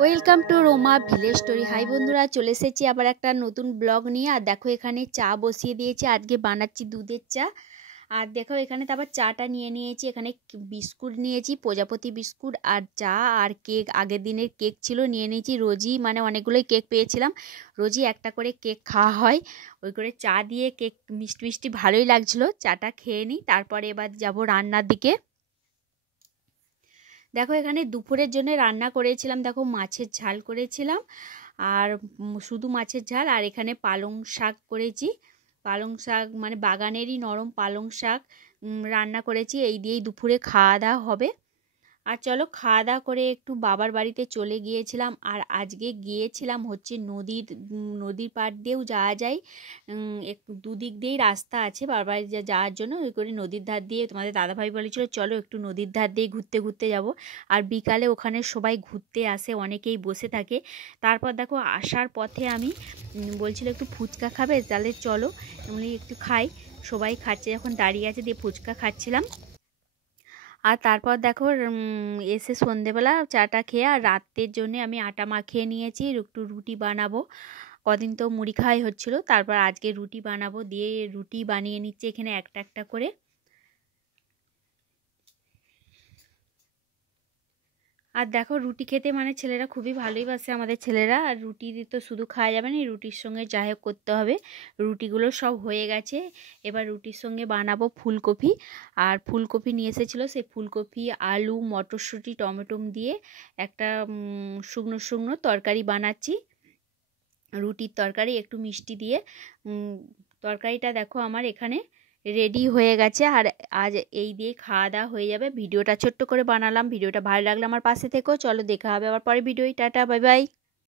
Welcome to Roma village story. Hi বন্ধুরা, চলে এসেছি আবার একটা নতুন ব্লগ নিয়ে। আর দেখো এখানে চা বসিয়ে দিয়েছি, আজকে বানাচ্ছি দুধের চা। আর দেখো এখানে তো আবার চাটা নিয়ে নিয়েছি, এখানে বিস্কুট নিয়েছি, প্রজাপতি বিস্কুট আর চা আর কেক, আগের দিনের কেক ছিল নিয়ে নিয়েছি। রোজই মানে অনেকগুলোই কেক পেয়েছিলাম, রোজই একটা করে কেক খাওয়া হয়, ওই করে চা দিয়ে কেক মিষ্টি মিষ্টি ভালোই লাগছিলো। চাটা খেয়ে নিই, তারপরে এবার যাব রান্নার দিকে। দেখো এখানে দুপুরের জন্য রান্না করেছিলাম, দেখো মাছের ঝাল করেছিলাম আর শুধু মাছের ঝাল। আর এখানে পালং শাক করেছি, পালং শাক মানে বাগানেরই নরম পালং শাক রান্না করেছি। এই দিয়েই দুপুরে খাওয়া দাওয়া হবে। আর চলো খাওয়া দাওয়া করে একটু বাবার বাড়িতে চলে গিয়েছিলাম। আর আজকে গিয়েছিলাম হচ্ছে নদীর পাড় দিয়েও যাওয়া যায়, একটু দুদিক দিয়েই রাস্তা আছে বাবার বাড়ি যাওয়ার জন্য। ওই করে নদীর ধার দিয়ে তোমাদের দাদাভাই বলেছিল চলো একটু নদীর ধার দিয়ে ঘুরতে ঘুরতে যাব। আর বিকালে ওখানে সবাই ঘুরতে আসে, অনেকেই বসে থাকে। তারপর দেখো আসার পথে আমি বলছিল একটু ফুচকা খাবে, তাহলে চলো এমনি একটু খাই। সবাই খাচ্ছে যখন দাঁড়িয়ে আছে, দিয়ে ফুচকা খাচ্ছিলাম। আর তারপর দেখো এসে সন্ধেবেলা চাটা খেয়ে আর রাতের জন্য আমি আটা মাখিয়ে নিয়েছি, একটু রুটি বানাবো। কদিন তো মুড়ি খাওয়াই হচ্ছিলো, তারপর আজকে রুটি বানাবো, দিয়ে রুটি বানিয়ে নিচ্ছে এখানে একটা একটা করে। আর দেখো রুটি খেতে মানে ছেলেরা খুবই ভালোই বাসে আমাদের ছেলেরা। আর রুটি তো শুধু খাওয়া যাবে না, রুটির সঙ্গে যাই হোক করতে হবে। রুটিগুলো সব হয়ে গেছে, এবার রুটির সঙ্গে বানাবো ফুলকপি। আর ফুলকপি নিয়ে এসেছিলো, সেই ফুলকপি আলু মটরশুঁটি টমেটো দিয়ে একটা শুকনো শুকনো তরকারি বানাচ্ছি, রুটির তরকারি একটু মিষ্টি দিয়ে। তরকারিটা দেখো আমার এখানে রেডি হয়ে গেছে। আর আজ এই দিয়ে খাওয়া দাওয়া হয়ে যাবে। ভিডিওটা ছোট্ট করে বানালাম, ভিডিওটা ভালো লাগলে আমার পাশে থেকো। চলো দেখা হবে আবার পরে ভিডিও। Tata, bye bye.